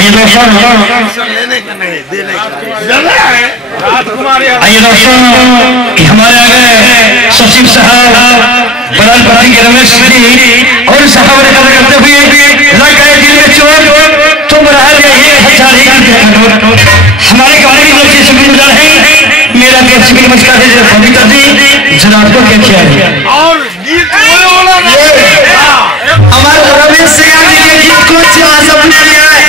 आइए दोस्तों, आइए दोस्तों, हमारे आगे सचिव साहब बदल बदल के रमेश जी और साहब ने कदर करते हुए लग गए दिल में चोट, तुम रह गए हजार ही हमारे गाड़ी की तरफ से सभी गुजार है। मेरा देश की नमस्कार है पवित्र जी जनाब को क्या है और गीत हमारे रमेश सिंह जी के गीत को सब ने लिया है।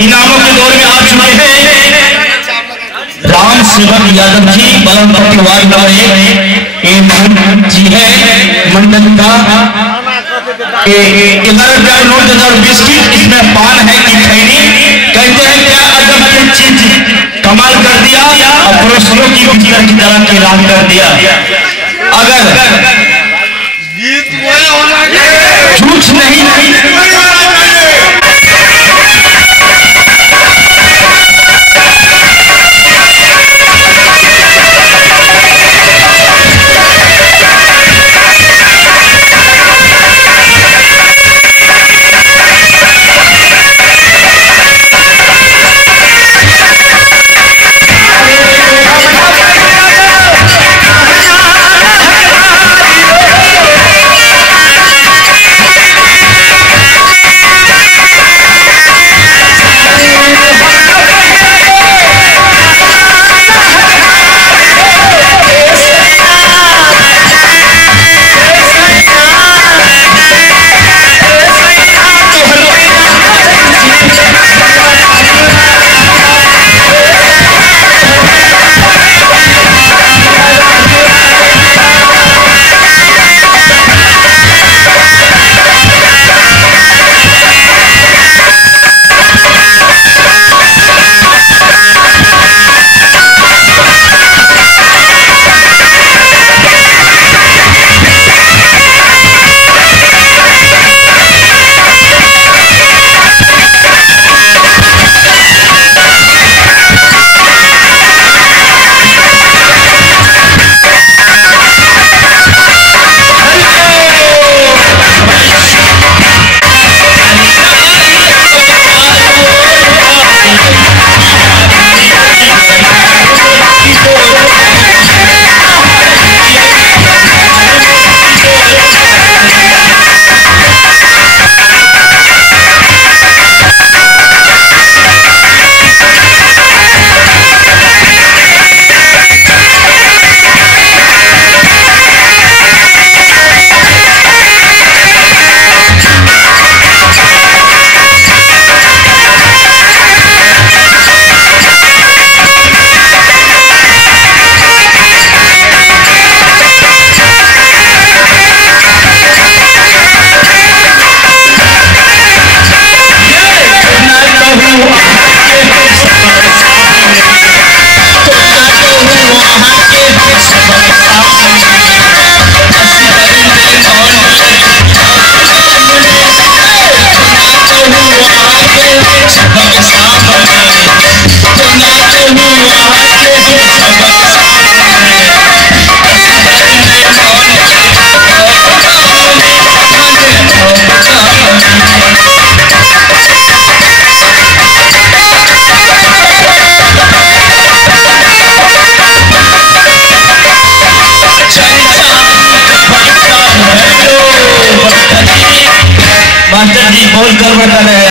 इनामों के दौर में आ चुके हैं राम सेवक यादव जी बलमपट्टी वार्ड नंबर 1 जी है मंडल का 11 नोट 2020 की इसमें पान है की थैली कहते हैं क्या अजब की चीज कमाल कर दिया और पड़ोसियों की बिस्तर की तरह कैलान कर दिया। अगर झूठ नहीं मास्टर जी बोल कर बता रहे हैं।